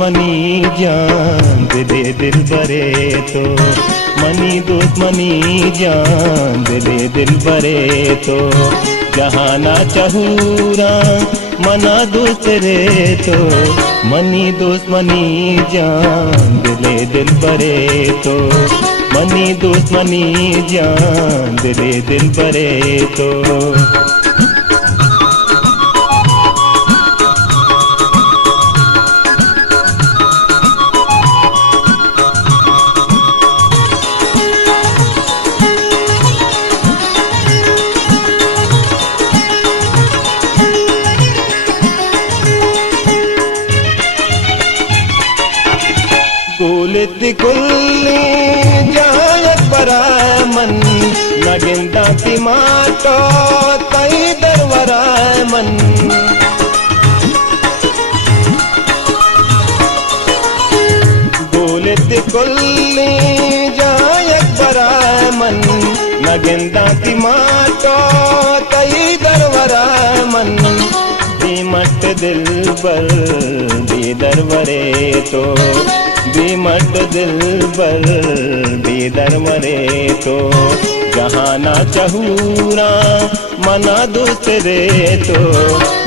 दुश्मनी जान दिले दिल बरे तो, मनी दुश्मनी जान दिले दिल बरे तो, जहाँ ना चहूरा मना दूसरे तो, मनी दुश्मनी जान दिले दिल बरे तो, मनी दुश्मनी जान दिले दिल बरे तो। गुलित कुल्ली जायत बराय मन, नगिंदा तिमाटो तई दरवराय मन। गुलित कुल्ली जायत बराय मन, नगिंदा तिमाटो तई दरवराय मन। बीमट दिल बर बेदर वरे तो, बीमट दिल बर बेदर मरे तो, जहाँ ना चहूरा मना दूसरे तो,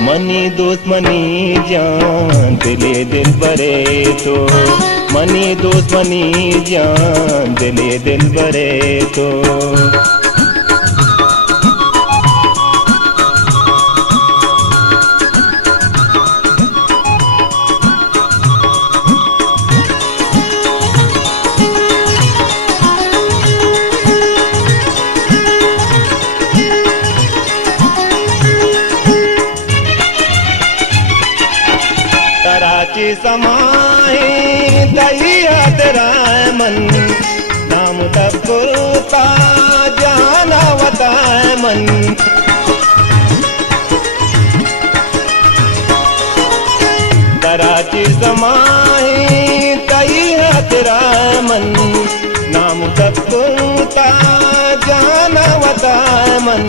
मनी दुश्मनी जान दिले दिल बरे तो, मनी दुश्मनी जान दिले दिल बरे तो। कराची समाए दहिया तेराय मन, नाम तबकुरता जाना वताय मन। कराची समाए दहिया तेराय मन, नाम तबकुरता जाना वताय मन।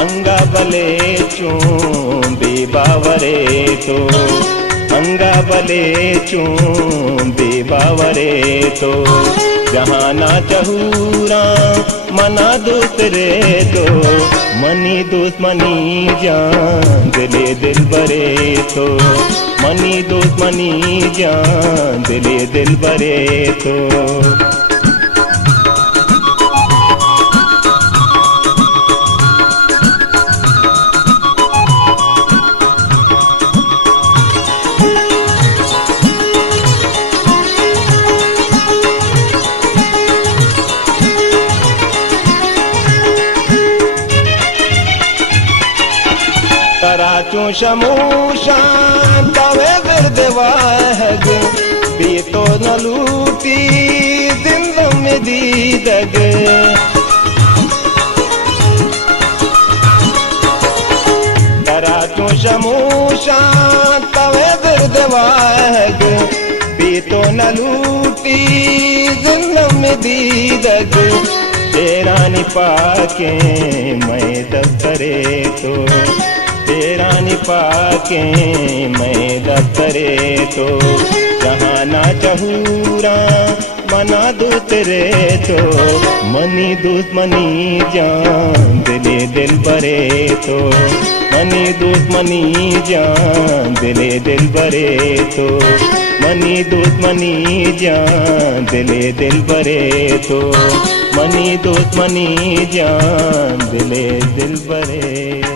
अंगा बले चूं बेबावरे तो, अंगा बले चूं बेबावरे तो, जहाँ ना चहूरा मना दूसरे तो, मनी दुश्मनी जान दिले दिल बरे तो, मनी दुश्मनी जान दिले दिल बरे तो। कराचू शमूशा तवे विरदवाहग, बीतो न लूटी जिंदम में दीदग। कराचू शमूशा तवे विरदवाहग, बीतो न लूटी जिंदम में दीदग। तेरानी पाके मैं दफ्तरे तो, तेरानी पाके मैं दफ्तरे तो, जहाँ ना चहूरा मना दूसरे तो, मनी दुश्मनी जान दिले दिल बरे तो, मनी दुश्मनी जान दिले दिल बरे तो, मनी दुश्मनी जान दिले दिल बरे तो, मनी दुश्मनी जान दिले दिल बरे।